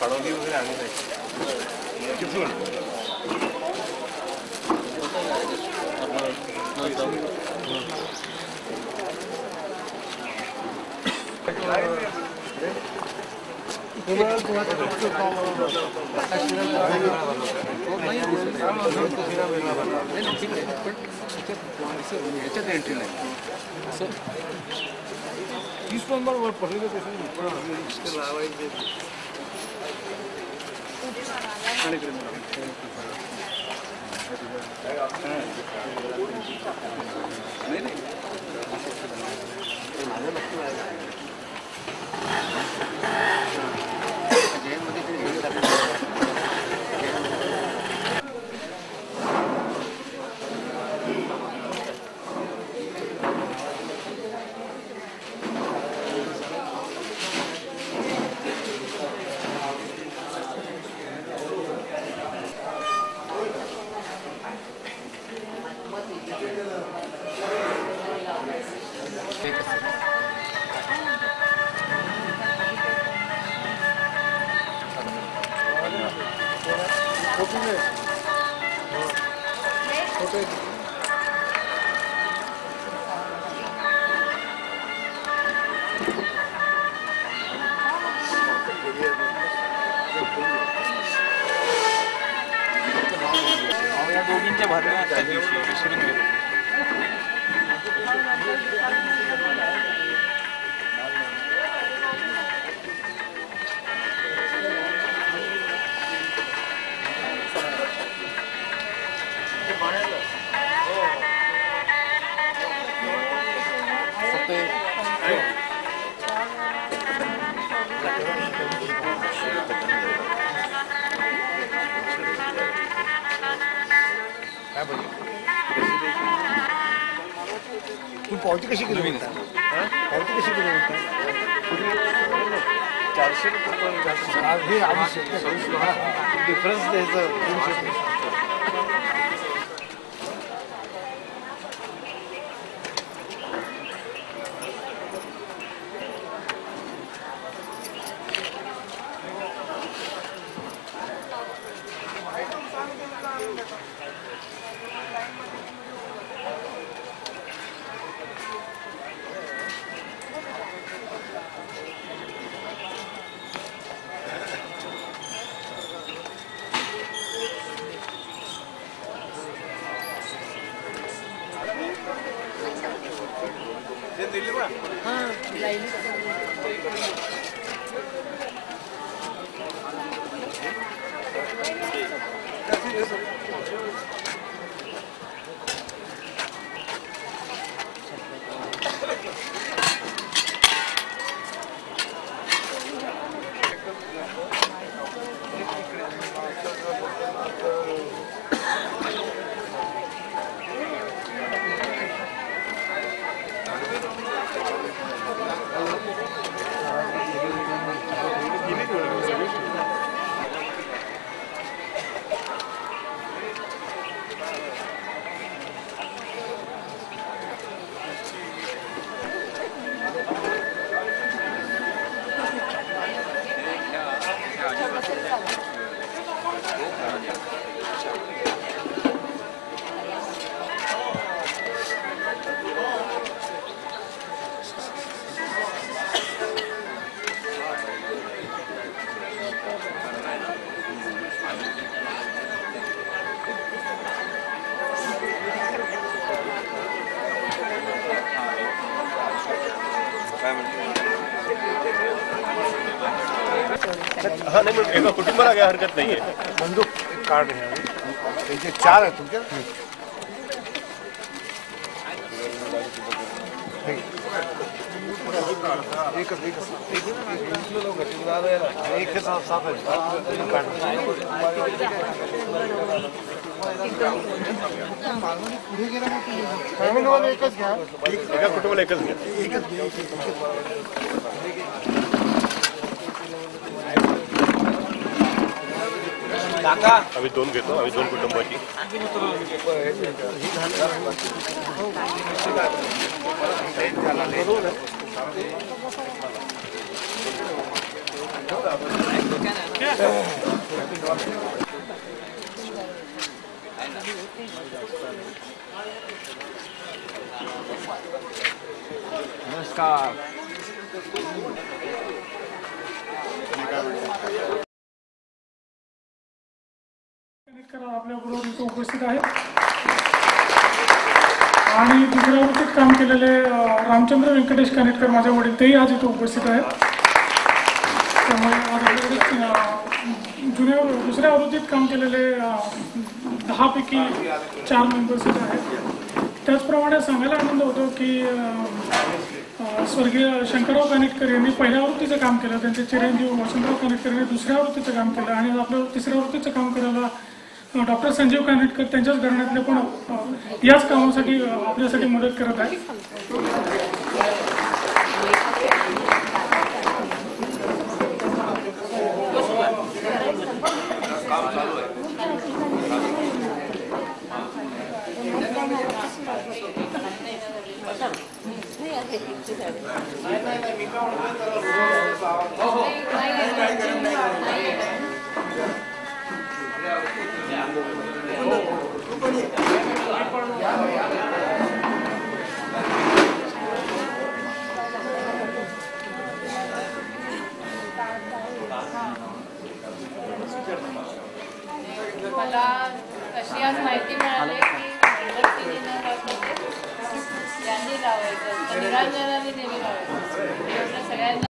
खडोली वगैरे आली नाही ह्याच्यात एंट्री नाही असं 30 नंबर वर पडलेलं त्याचं लावायचे नाही नाही माझं लक्ष जयमध्ये तरी घेऊन टाकलं दोघींच्या भरल्या त्या दिवशी विसरून गेलो तू पावती कशी केली म्हणता पावती कशी केली म्हणता 400 रुपये हे आवश्यक डिफरन्स द्यायचं 300 हा नाही पण एका कुटुंबाला काय हरकत नाहीये. बंदूक एक कार्ड आहे त्यांचे 4 आहेत तुमच्या एक साफ फॅमिलीवाले एकच घ्या एका कुटुंबाला एकच घ्या. आम्ही 2 घेतो. आम्ही 2 कुटुंबाची. नमस्कार. आपल्याबरोबर इथे उपस्थित आहेत आणि दुसऱ्या वृत्तीत काम केलेले रामचंद्र व्यंकटेश कानेटकर माझे वडील तेही आज इथे उपस्थित आहेत. त्यामुळे दुसऱ्या आवृत्तीत काम केलेले 10 पैकी 4 मेंबर्स इथे आहेत. त्याचप्रमाणे सांगायला आनंद होतो की स्वर्गीय शंकरराव कानेटकर यांनी पहिल्या आवृत्तीचं काम केलं, त्यांचे चिरंजीव वसंतराव कानेटकर यांनी दुसऱ्या आवृत्तीचं काम केलं आणि आपलं तिसऱ्या आवृत्तीचं काम करायला डॉक्टर संजीव कानेटकर त्यांच्याच घराण्यातले पण याच कामासाठी आपल्यासाठी मदत करत आहेत. मला अशी आज माहिती मिळाली की यांनी लावायचं निरांजनाने नेहमी लावायचं सगळ्यांना.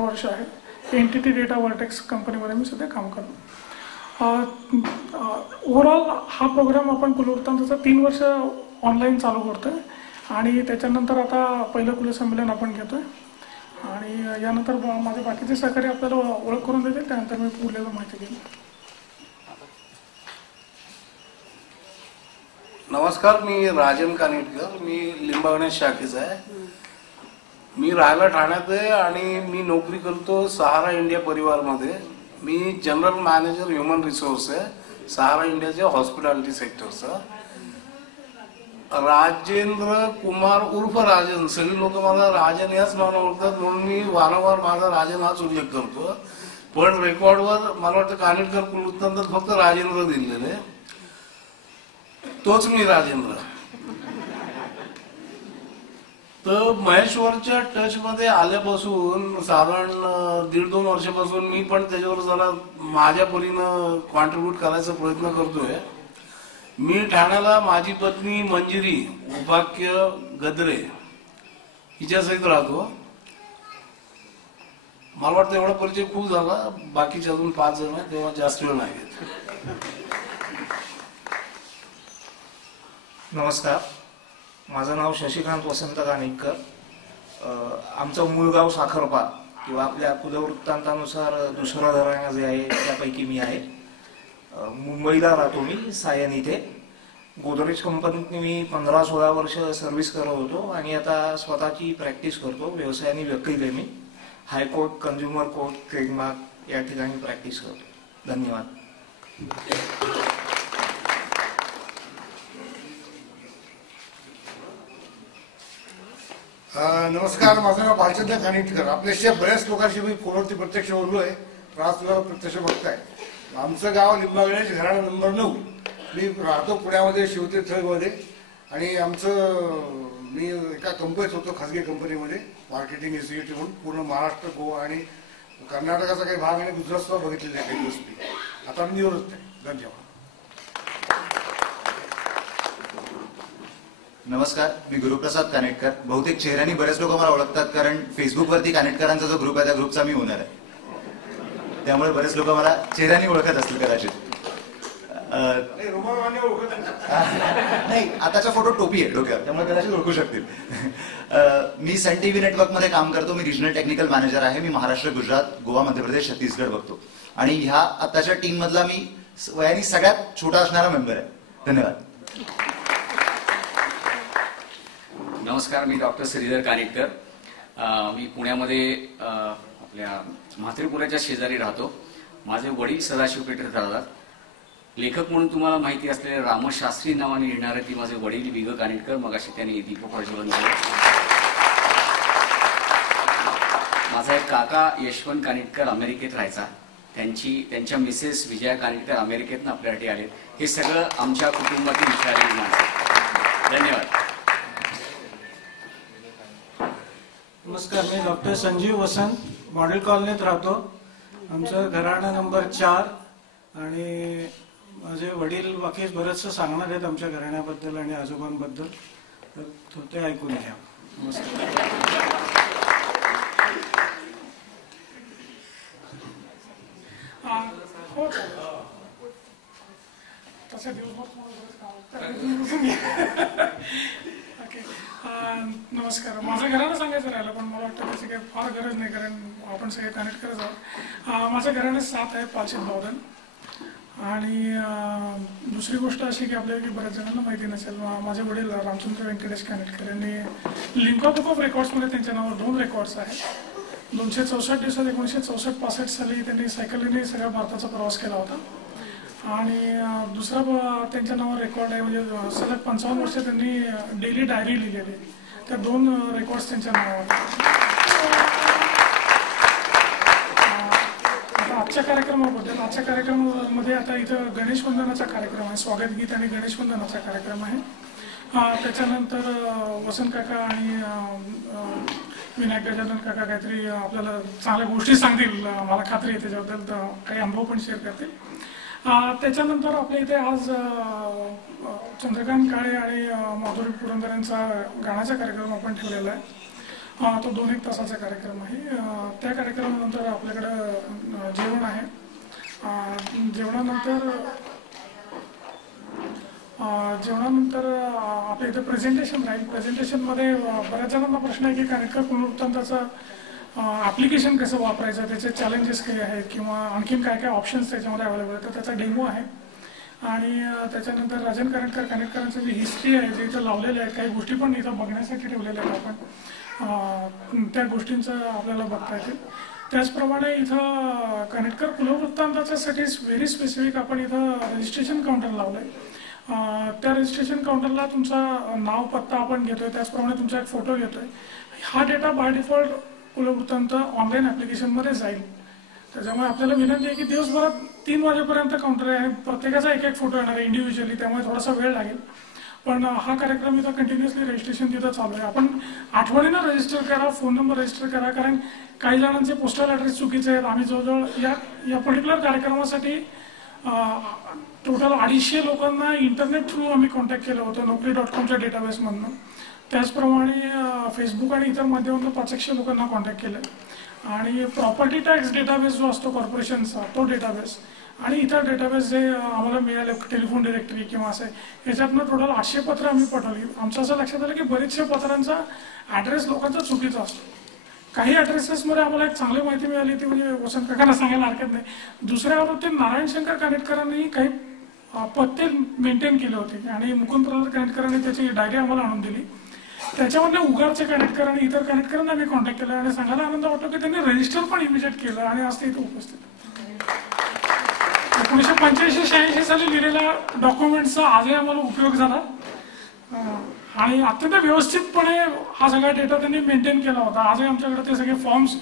वर्ष आहे एंटिटी डेटा वर्टेक्स कंपनीमध्ये मी सध्या काम करतो. ओव्हरऑल हा प्रोग्राम आपण कुलवृत्तांताचा 3 वर्ष ऑनलाईन चालू करतो आहे आणि त्याच्यानंतर आता पहिलं कुलसंमेलन आपण घेतो आहे आणि यानंतर माझे बाकीचे सहकारी आपल्याला ओळख करून देतील, त्यानंतर मी पुढल्या माहिती देईन. नमस्कार, मी राजन कानेटकर, मी लिंबागणेश शाखेचा आहे. मी राहायला ठाण्यात आहे आणि मी नोकरी करतो सहारा इंडिया परिवारमध्ये. मी जनरल मॅनेजर ह्युमन रिसोर्स आहे सहारा इंडियाच्या हॉस्पिटॅलिटी सेक्टरचा. राजेंद्र कुमार उर्फ राजन, सगळी लोक मला राजन याच नावाने ओळखतात म्हणून मी वारंवार माझा राजन हाच उल्लेख करतो, पण रेकॉर्डवर मला वाटतं कानेटकर कुलवृत्तांतात फक्त राजेंद्र दिलेले, तोच मी राजेंद्र. तर महेश्वरच्या टच मध्ये आल्यापासून साधारण 1.5-2 वर्षापासून मी पण त्याच्यावर जरा माझ्या परीनं कॉन्ट्रीब्यूट करायचा प्रयत्न करतोय. मी ठाण्याला माझी पत्नी मंजिरी उपाख्य गद्रे हिच्या सहित राहतो. मला वाटतं एवढा परिचय खूप झाला, बाकीचे अजून 5 जण आहेत तेव्हा जास्त वेळ नाही घेत. नमस्कार, माझं नाव शशिकांत वसंत कानिटकर. आमचं मूळ गाव साखरपा किंवा आपल्या कुलवृत्तांतानुसार दुसरं घराणं जे आहे त्यापैकी मी आहे. मुंबईला राहतो मी, सायन इथे. गोदरेज कंपनीत मी 15-16 वर्ष सर्व्हिस करत होतो आणि आता स्वतःची प्रॅक्टिस करतो. व्यवसायाने वकील आहे मी. हायकोर्ट, कन्झ्युमर कोर्ट, ट्रेडमार्क या ठिकाणी प्रॅक्टिस करतो. धन्यवाद. नमस्कार, माझं नाव भालचंद्र कानिटकर. आपल्याशी बऱ्याच लोकांशी मी फोनवरती प्रत्यक्ष बोललो आहे. आज तुला प्रत्यक्ष बघताय. आमचं गाव लिंबागड्याचे घराणा नंबर 9. मी राहतो पुण्यामध्ये, शिवतीर्थमध्ये. आणि मी एका कंपनीत होतो, खाजगी कंपनीमध्ये, मार्केटिंग एक्झिक्युटिव्ह म्हणून. पूर्ण महाराष्ट्र, गोवा आणि कर्नाटकाचा काही भाग आणि गुजरात सुद्धा बघितलेला आहे काही दिवस मी. आता मी निवृत्त आहे. धन्यवाद. नमस्कार, मी गुरुप्रसाद कानेटकर. बहुतेक चेहऱ्यांनी बरेच लोक मला ओळखतात, कारण फेसबुकवरती कानेटकरांचा जो ग्रुप आहे त्या ग्रुपचा मी ओनर आहे. त्यामुळे बरेच लोक मला चेहऱ्यांनी ओळखत असतील कदाचित. नाही, आताचा फोटो टोपी आहे डोक्यावर, त्यामुळे कदाचित ओळखू शकतील. मी सन टीव्ही नेटवर्कमध्ये काम करतो. मी रिजनल टेक्निकल मॅनेजर आहे. मी महाराष्ट्र, गुजरात, गोवा, मध्य प्रदेश, छत्तीसगड बघतो. आणि ह्या आताच्या टीम मधला मी वयाने सगळ्यात छोटा असणारा मेंबर आहे. धन्यवाद. नमस्कार, मी डॉक्टर श्रीधर कानिटकर. मी पुण्यामध्ये आपल्या म्हात्रेपुराच्या शेजारी राहतो. माझे वडील सदाशिव पेठेत राहतात. लेखक म्हणून तुम्हाला माहिती असलेले रामशास्त्री नावाने लिहिणारे ती माझे वडील विग कानिटकर. मगाशी त्यांनी दीपक प्रज्वलन केलं. माझा एक काका यशवंत कानिटकर अमेरिकेत राहायचा. त्यांच्या मिसेस विजया कानिटकर अमेरिकेतून आपल्यासाठी आले. हे सगळं आमच्या कुटुंबातील विचारलेली माणसं. धन्यवाद. नमस्कार, मी डॉक्टर संजीव वसंत, मॉडेल कॉलनीत राहतो. आमचं घराणा नंबर 4 आणि माझे वडील बाकी बरंचसं सांगणार आहेत आमच्या घराण्याबद्दल आणि आजोबांबद्दल, तर ते ऐकून घ्या. नमस्कार. नमस्कार, माझं घराणं सांगायचं राहिलं, पण मला वाटतं त्याची काही फार गरज नाही, कारण आपण सगळे कनेक्ट करत आहोत. माझं घराणं 7 आहे, पालशीत बावधन. आणि दुसरी गोष्ट अशी की आपल्याला बऱ्याच जणांना माहिती नसेल, माझे वडील रामचंद्र व्यंकटेश कानेटकर यांनी लिंका बुक ऑफ रेकॉर्ड्समध्ये त्यांच्या नावावर 2 रेकॉर्ड्स आहेत. 264 दिवसात 1964-65 साली त्यांनी सायकलीने सगळ्या भारताचा प्रवास केला होता. आणि दुसरा त्यांच्या नावावर रेकॉर्ड आहे, म्हणजे सलग 55 वर्ष त्यांनी डेली डायरी लिहिलेली. त्या 2 रेकॉर्ड्स त्यांच्या नावावर. आजच्या कार्यक्रमामध्ये आता इथं गणेश वंदनाचा कार्यक्रम आहे, स्वागत गीत आणि गणेश वंदनाचा कार्यक्रम आहे. त्याच्यानंतर वसंत काका आणि विनायक गजानन काका काहीतरी आपल्याला चांगल्या गोष्टी सांगतील, मला खात्री आहे त्याच्याबद्दल, तर काही अनुभव पण शेअर करतील. त्याच्यानंतर आपल्या इथे आज चंद्रकांत काळे आणि माधुरी पुरंदर यांचा गाण्याचा कार्यक्रम आपण ठेवलेला आहे. तो 2-1 तासाचा कार्यक्रम आहे. त्या कार्यक्रमानंतर आपल्याकडं जेवण आहे. जेवणानंतर आपल्या इथे प्रेझेंटेशन राहील. प्रेझेंटेशनमध्ये बऱ्याच जणांना प्रश्न आहे की कानेटकर पुनरुत्थानाचं ऍप्लिकेशन कसं वापरायचं, त्याचे चॅलेंजेस काही आहेत किंवा आणखीन काय काय ऑप्शन्स त्याच्यामध्ये अवेलेबल आहेत, तर त्याचा डेमो आहे. आणि त्याच्यानंतर राजन कानेटकरांचं जी हिस्ट्री आहे जे इथं लावलेलं आहे, काही गोष्टी पण इथं बघण्यासाठी ठेवलेल्या आहेत आपण, त्या गोष्टींचं आपल्याला बघता येतील. त्याचप्रमाणे इथं कानेटकर कुलवृत्तांताच्यासाठी व्हेरी स्पेसिफिक आपण इथं रजिस्ट्रेशन काउंटर लावलं आहे. त्या रजिस्ट्रेशन काउंटरला तुमचा नाव पत्ता आपण घेतोय, त्याचप्रमाणे तुमचा एक फोटो घेतोय. हा डेटा बाय डिफॉल्ट कुलवृत्तांत ऑनलाईन ॲप्लिकेशनमध्ये जाईल. त्याच्यामुळे आपल्याला विनंती आहे की दिवसभरात 3 वाजेपर्यंत काउंटर आहे, प्रत्येकाचा एक फोटो येणार आहे इंडिव्हिज्युअली, त्यामुळे थोडासा वेळ लागेल. पण हा कार्यक्रम इथं कंटिन्युअसली रजिस्ट्रेशन तिथं चालू आहे. आपण आठवणीनं रजिस्टर करा, फोन नंबर रजिस्टर करा, कारण काही जणांचे पोस्टल ॲड्रेस चुकीचे आहेत. आम्ही जवळजवळ या पर्टिक्युलर कार्यक्रमासाठी टोटल 250 लोकांना इंटरनेट थ्रू आम्ही कॉन्टॅक्ट केलं होतं Naukri.comच्या डेटाबेसमधनं. त्याचप्रमाणे फेसबुक आणि इतर माध्यमातून 500 लोकांना कॉन्टॅक्ट केलं. आणि प्रॉपर्टी टॅक्स डेटाबेस जो असतो कॉर्पोरेशनचा, तो डेटाबेस आणि इतर डेटाबेस जे आम्हाला मिळाले टेलिफोन डिरेक्टरी किंवा असे याच्यातनं टोटल 800 पत्र आम्ही पाठवली. आमचं असं लक्षात आलं की बरेचशे पत्रांचा ॲड्रेस लोकांचा चुकीचा असतो. काही ॲड्रेसेसमध्ये आम्हाला एक चांगली माहिती मिळाली ती म्हणजे वसंत काकांना सांगायला हरकत नाही. दुसऱ्या आवृत्तीत नारायण शंकर कानेटकरांनी काही पत्ते मेंटेन केले होते आणि मुकुंद प्रसाद कानेटकरांनी त्याची डायरी आम्हाला आणून दिली. त्याच्यामध्ये उगारचे कानेटकर आणि इतर कानेटकरांना आम्ही कॉन्टॅक्ट केला आणि सांगायला आनंद वाटतो की त्यांनी रजिस्टर पण इमिजिएट केलं आणि आज ते इथे उपस्थित. 1985-86 साली लिहिलेल्या डॉक्युमेंटचा आजही आम्हाला उपयोग झाला आणि अत्यंत व्यवस्थितपणे हा सगळा डेटा त्यांनी मेंटेन केला होता. आजही आमच्याकडे ते सगळे फॉर्म्स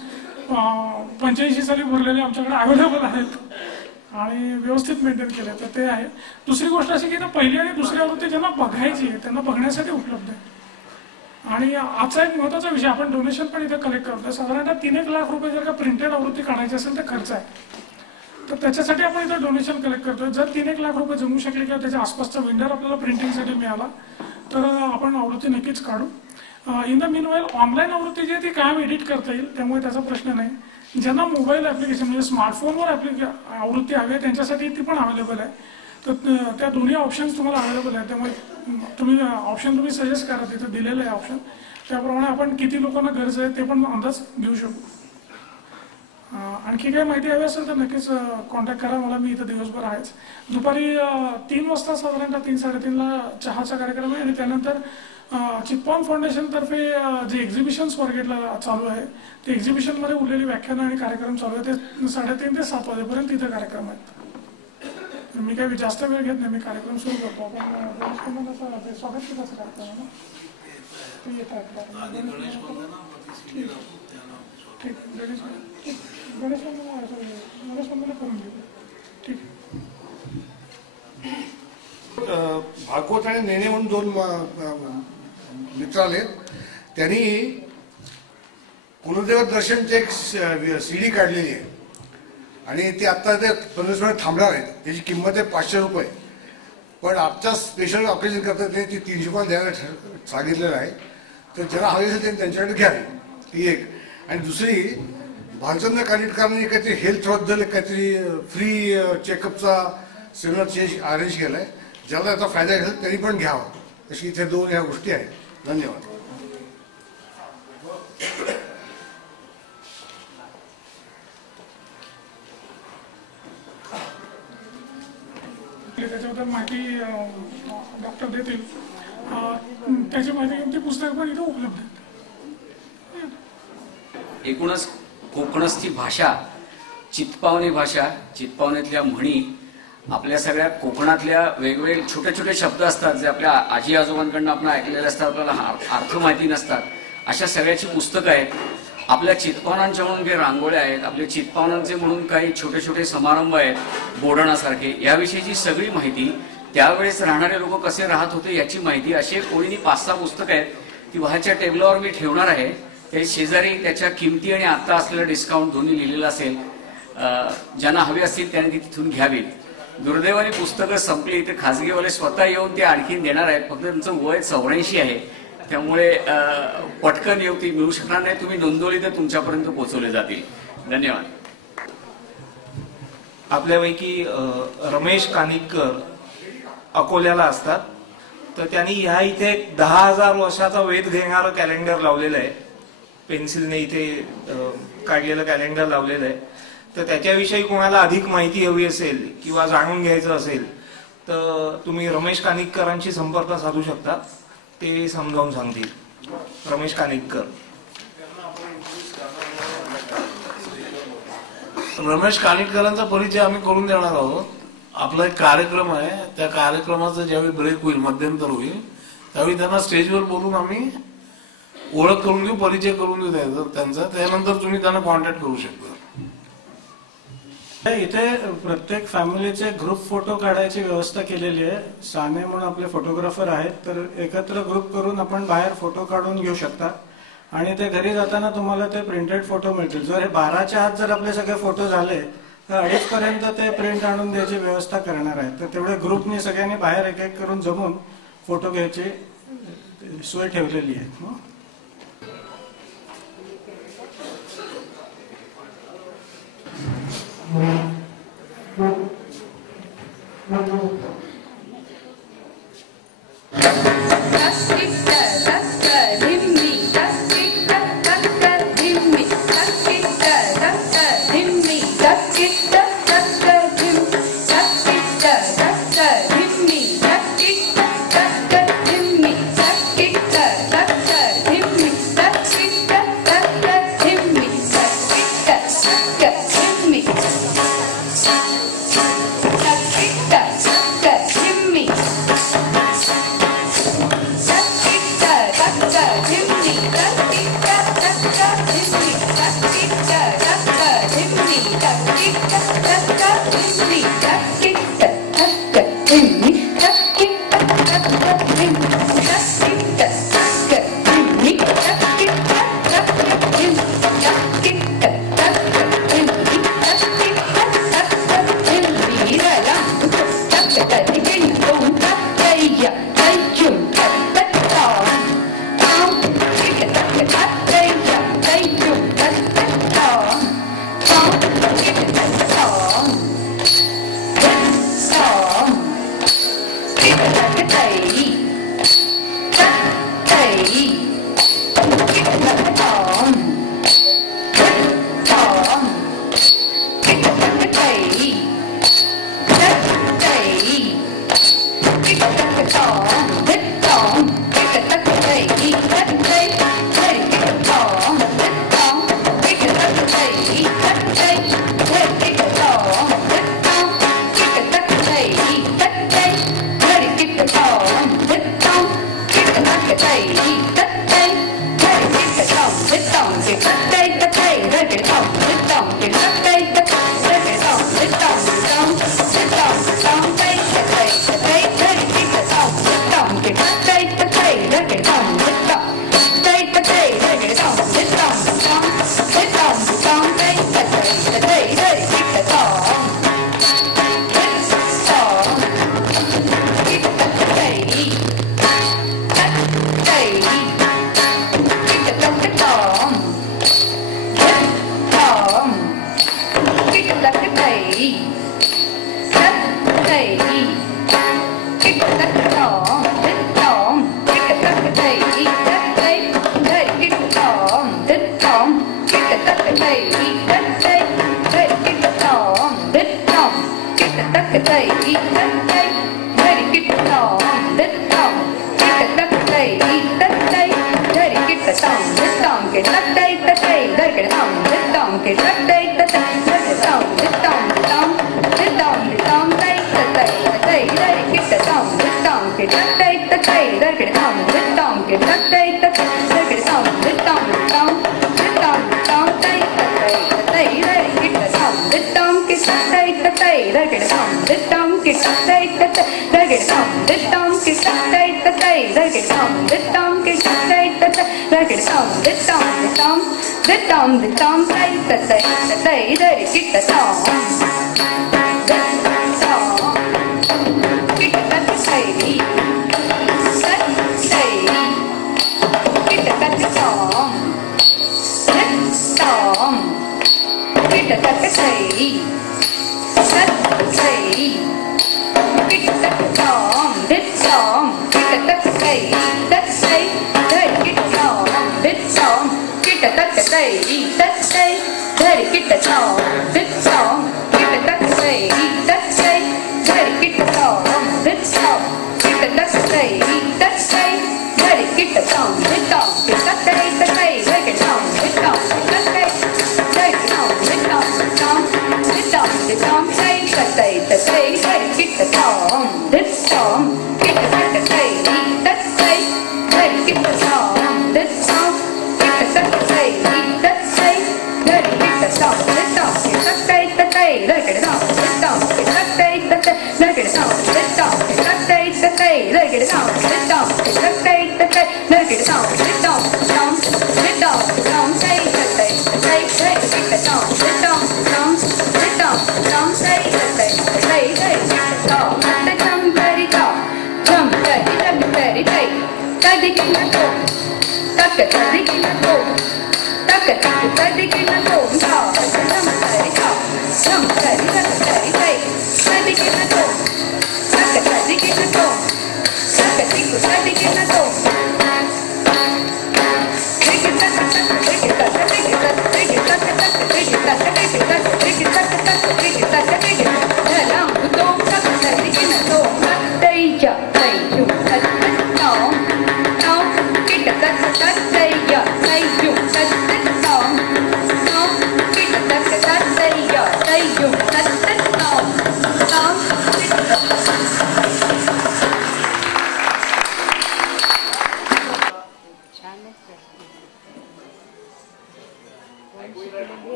85 साली भरलेले आमच्याकडे अवेलेबल आहेत आणि व्यवस्थित मेंटेन केले तर ते आहे. दुसरी गोष्ट अशी की पहिली आणि दुसरी आवृत्ती ज्यांना बघायची आहे त्यांना बघण्यासाठी उपलब्ध आहे. आणि आजचा एक महत्त्वाचा विषय, आपण डोनेशन पण इथे कलेक्ट करतोय. साधारणतः 3-1 लाख रुपये जर का प्रिंटेड आवृत्ती काढायची असेल तर खर्च आहे, तर त्याच्यासाठी आपण इथे डोनेशन कलेक्ट करतोय. जर 3-1 लाख रुपये जमू शकले किंवा त्याच्या आसपासचा वेंडर आपल्याला प्रिंटिंगसाठी मिळाला तर आपण आवृत्ती नक्कीच काढू. In the mean while online आवृत्ती जी आहे ती कायम एडिट करता येईल, त्यामुळे त्याचा प्रश्न नाही. ज्यांना मोबाईल ॲप्लिकेशन म्हणजे स्मार्टफोनवर आवृत्ती हवी आहे त्यांच्यासाठी ती पण अवेलेबल आहे. तर त्या दोन्ही ऑप्शन्स तुम्हाला अवेलेबल आहे, त्यामुळे तुम्ही सजेस्ट करा, तिथे दिलेलं आहे ऑप्शन. त्याप्रमाणे आपण किती लोकांना गरज आहे ते पण अंदाज घेऊ शकू. आणखी काही माहिती हवी असेल तर नक्कीच कॉन्टॅक्ट करा मला. मी इथं दिवसभर आहेच. दुपारी 3 वाजता साधारणतः 3-3:30ला चहाचा कार्यक्रम आहे आणि त्यानंतर चित्पावन फाउंडेशन तर्फे जे एक्झिबिशन स्वारगेटला चालू आहे ते एक्झिबिशनमध्ये उरलेली व्याख्यानं आणि कार्यक्रम चालू आहे ते 3:30 ते 7 वाजेपर्यंत तिथे कार्यक्रम आहेत. मी काही जास्त वेळ घेत नाही, मी कार्यक्रम सुरू करतो. आपण स्वागत किती असं करतो ना ते येतात ठीक. गणेश वंदना करून घेऊ. ठीक. भागवत आणि नेणे म्हणून 2 मित्र आले. त्यांनी कुलदेव दर्शनचे एक CD काढलेली आहे आणि ती आत्ता ते 15 मिनिट थांबणार आहेत. त्याची किंमत आहे 500 रुपये. पण आजच्या स्पेशल ऑकेजन करता ते 300 रुपये द्यायला सांगितलेलं आहे. तर ज्यांना हवी असेल त्यांनी त्यांच्याकडे घ्यावी, ती एक. आणि दुसरी, भालचंद्र कानिटकरांनी काहीतरी हेल्थबद्दल काहीतरी फ्री चेकअपचा सेमिनार अरेंज केला आहे. ज्याला याचा फायदा घेईल त्यांनी पण घ्यावा. तशी इथे 2 ह्या गोष्टी आहेत. धन्यवाद. त्याच्याबद्दल माहिती डॉक्टर देतील. त्याची माहिती घेऊन ती पुस्तक पण इथे उपलब्ध आहेत. एकूणच कोकणस्थी भाषा, चित्पावनी भाषा, चित्पावनीतल्या म्हणी, आपल्या सगळ्या कोकणातल्या वेगवेगळे छोटे छोटे शब्द असतात जे आपल्या आजी आजोबांकडून आपण ऐकलेले असतात, आपल्याला अर्थ माहिती नसतात, अशा सगळ्याची पुस्तकं आहेत. आपल्या चित्पावनांच्या म्हणून काही रांगोळ्या आहेत, आपल्या चित्पावनांचे म्हणून काही छोटे छोटे समारंभ आहेत बोडणासारखे, याविषयीची सगळी माहिती, त्यावेळेस राहणारे लोक कसे राहत होते याची माहिती, अशी कोणीनी 5-6 पुस्तकं आहेत. ती बाहेरच्या टेबलावर मी ठेवणार आहे. त्या शेजारी त्याच्या किमती आणि आता असलेलं डिस्काउंट दोन्ही लिहिलेलं असेल. ज्यांना हवी असतील त्यांनी ती तिथून घ्यावीत. दुर्दैवाने पुस्तकं संपली, ते खाजगीवाले स्वतः येऊन ते आणखी देणार आहेत. फक्त तुमचं वय 84 आहे, त्यामुळे पटकन येऊ ती मिळू शकणार नाही. तुम्ही नोंदवली तर तुमच्यापर्यंत पोहोचवले जातील. धन्यवाद. आपल्यापैकी रमेश कानिटकर अकोल्याला असतात, तर त्यांनी ह्या इथे 10,000 वर्षाचा वेध घेणारं कॅलेंडर लावलेलं आहे. पेन्सिलने इथे काढलेलं कॅलेंडर लावलेलं आहे. तर त्याच्याविषयी कोणाला अधिक माहिती हवी असेल किंवा जाणून घ्यायचं असेल तर तुम्ही रमेश कानिटकरांशी संपर्क साधू शकता, ते समजावून सांगतील. रमेश कानिटकर. रमेश कानिटकरांचा परिचय आम्ही करून देणार आहोत. आपला एक कार्यक्रम आहे, त्या कार्यक्रमाचा ज्यावेळी ब्रेक होईल, मध्यंतर होईल, त्यावेळी त्यांना स्टेजवर बोलून आम्ही ओळख करून देऊ, परिचय करून देऊ त्यांचा. त्यानंतर तुम्ही त्यांना कॉन्टॅक्ट करू शकता. इथे प्रत्येक फॅमिलीचे ग्रुप फोटो काढायची व्यवस्था केलेली आहे. साने म्हणून आपले फोटोग्राफर आहेत, तर एकत्र ग्रुप करून आपण बाहेर फोटो काढून घेऊ शकता आणि ते घरी जाताना तुम्हाला ते प्रिंटेड फोटो मिळतील. जर हे 12च्या आत जर आपले सगळे फोटो झाले तर 2:30 पर्यंत ते प्रिंट आणून द्यायची व्यवस्था करणार आहे. तर तेवढे ग्रुपने सगळ्यांनी बाहेर एक एक करून जमून फोटो घ्यायची सोय ठेवलेली आहे. Thank you.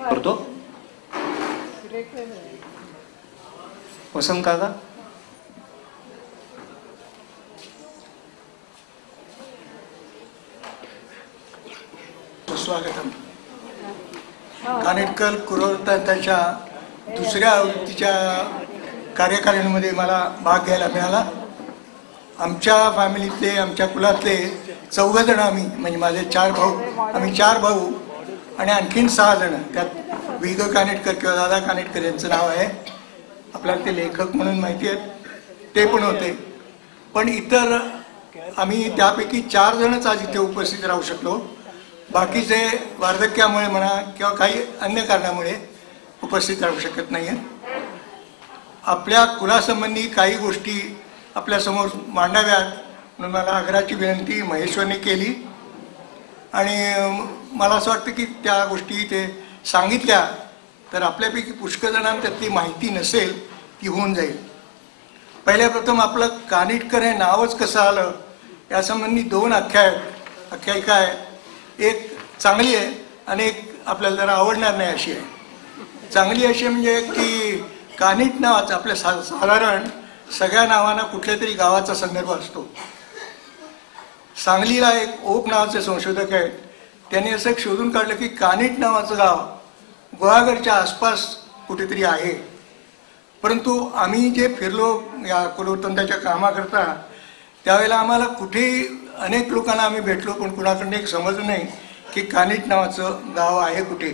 करतो वसंत काका. स्वागतम. कानेटकर कुलवृत्तांताच्या दुसऱ्या आवृत्तीच्या कार्यकारिणीमध्ये मला भाग घ्यायला मिळाला. आमच्या फॅमिलीतले, आमच्या कुलातले 14 जण आम्ही, म्हणजे माझे 4 भाऊ, आम्ही 4 भाऊ आणि आणखीन 6 जण. त्यात वी ग कानेटकर किंवा दादा कानेटकर यांचं नाव आहे. आपल्याला ते लेखक म्हणून माहिती आहेत, ते पण होते. पण इतर आम्ही त्यापैकी 4 जणच आज इथे उपस्थित राहू शकलो. बाकीचे वार्धक्यामुळे म्हणा किंवा काही अन्य कारणामुळे उपस्थित राहू शकत नाही. आपल्या कुलासंबंधी काही गोष्टी आपल्यासमोर मांडाव्यात म्हणून मला आग्रहाची विनंती महेश्वरने केली आणि मला असं वाटतं की त्या गोष्टी ते सांगितल्या तर आपल्यापैकी पुष्कळ जणांना त्यातली माहिती नसेल ती होऊन जाईल. पहिल्या प्रथम आपलं कानिटकर हे नावच कसं आलं यासंबंधी 2 आख्यायिका आहे. एक चांगली आहे आणि एक आपल्याला जरा आवडणार नाही अशी आहे. चांगली अशी म्हणजे की कानिट नावाचं आपल्या साधारण सगळ्या नावांना कुठल्या तरी गावाचा संदर्भ असतो. सांगलीला एक ओक नावाचे संशोधक आहेत, त्यांनी असं शोधून काढलं की कानिट नावाचं गाव गुहागरच्या आसपास कुठेतरी आहे. परंतु आम्ही जे फिरलो या कुलवृत्तांताच्या कामाकरता त्यावेळेला आम्हाला कुठेही अनेक लोकांना आम्ही भेटलो पण कुणाकडून एक समजलं नाही की कानिट नावाचं गाव आहे कुठे.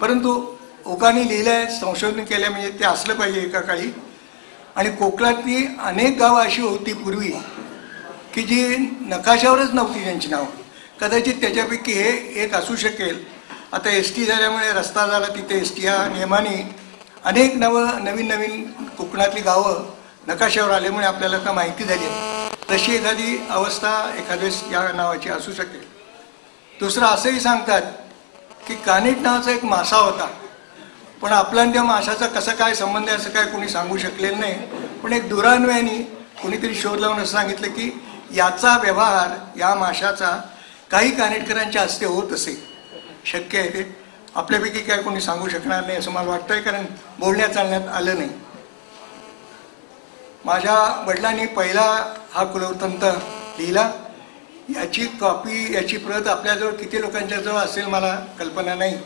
परंतु ओकांनी लिहिलं आहे, संशोधन केलं म्हणजे ते असलं पाहिजे एका काळी. आणि कोकणातली अनेक गावं अशी होती पूर्वी की जी नकाशावरच नव्हती त्यांची नावं. कदाचित त्याच्यापैकी हे एक असू शकेल. आता ST झाल्यामुळे रस्ता झाला, तिथे ST या नियमाने अनेक नवीन कोकणातली गावं नकाशावर आल्यामुळे आपल्याला आता माहिती झाली आहे. तशी एखादी अवस्था एखाद्यास या नावाची असू शकेल. दुसरं असंही सांगतात की कानिट नावाचा एक मासा होता, पण आपला त्या माशाचा कसा काय संबंध आहे असं काय कोणी सांगू शकलेलं नाही. पण एक दुरान्वयाने कोणीतरी शोध लावून असं सांगितलं की याचा व्यवहार या माशाचा काही कानिटकरांच्या हस्ते होत असे. शक्य आहे ते आपल्यापैकी काय कोणी सांगू शकणार नाही असं मला वाटतंय, कारण बोलण्यात चालण्यात आलं नाही. माझ्या वडिलांनी पहिला हा कुलवृत्तांत लिहिला. याची कॉपी, याची प्रत आपल्याजवळ किती लोकांच्या जवळ असेल मला कल्पना नाही,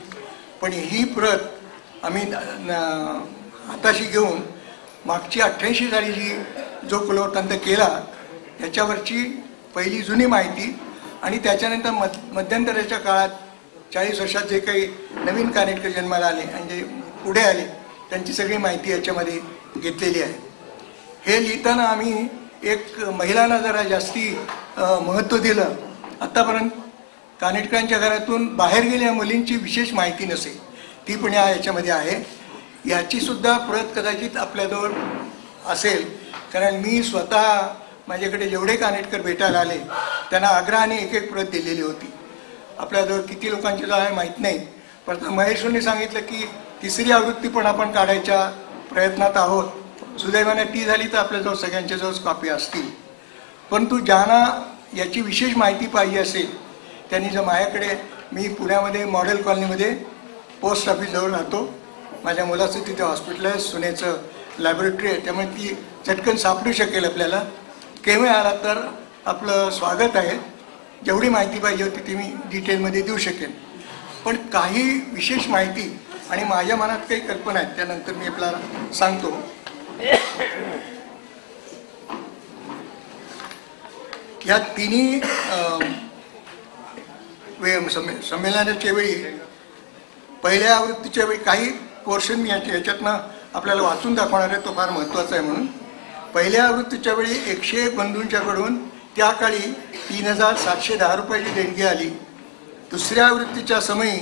पण ही प्रत आम्ही हाताशी घेऊन मागची 88 साली जो कुलवृत्तांत केला त्याच्यावरची पहिली जुनी माहिती आणि त्याच्यानंतर मध्यंतराच्या काळात 40 वर्षात जे काही नवीन कानिटकर जन्माला आले आणि जे पुढे आले त्यांची सगळी माहिती याच्यामध्ये घेतलेली आहे. हे लिहिताना आम्ही एक महिलांना जरा जास्ती महत्त्व दिलं. आत्तापर्यंत कानिटकरांच्या घरातून बाहेर गेलेल्या मुलींची विशेष माहिती नसे, ती पण याच्यामध्ये आहे. याचीसुद्धा प्रत कदाचित आपल्याजवळ असेल, कारण मी स्वतः माझ्याकडे जेवढे कानिटकर भेटायला आले त्यांना आग्रहाने एक प्रत दिलेली होती. आपल्याजवळ किती लोकांची जवळ आहे माहीत नाही, पण महेश्वरने सांगितलं की 3री आवृत्ती पण आपण काढायच्या प्रयत्नात आहोत. सुदैवाने ती झाली तर आपल्याजवळ सगळ्यांच्या जवळ कॉपी असतील. परंतु ज्यांना याची विशेष माहिती पाहिजे असेल त्यांनी जर माझ्याकडे, मी पुण्यामध्ये मॉडेल कॉलनीमध्ये पोस्ट ऑफिसजवळ राहतो. माझ्या मुलाचं तिथे हॉस्पिटल आहे, सुनेचं लॅबोरेटरी आहे, त्यामुळे ती चटकन सापडू शकेल आपल्याला. केव्हा आला तर आपलं स्वागत आहे. जेवढी माहिती पाहिजे होती ती मी डिटेलमध्ये देऊ शकेन. पण काही विशेष माहिती आणि माझ्या मनात काही कल्पना आहेत त्यानंतर मी आपल्याला सांगतो. या तिन्ही संमेलनाच्या वेळी, पहिल्या आवृत्तीच्या वेळी काही पोर्शन मी याच्यातनं आपल्याला वाचून दाखवणार आहे तो फार महत्त्वाचा आहे. म्हणून पहिल्या आवृत्तीच्या वेळी 101 बंधूंच्याकडून त्या काळी 3,710 रुपयाची देणगी आली. दुसऱ्या आवृत्तीच्या समयी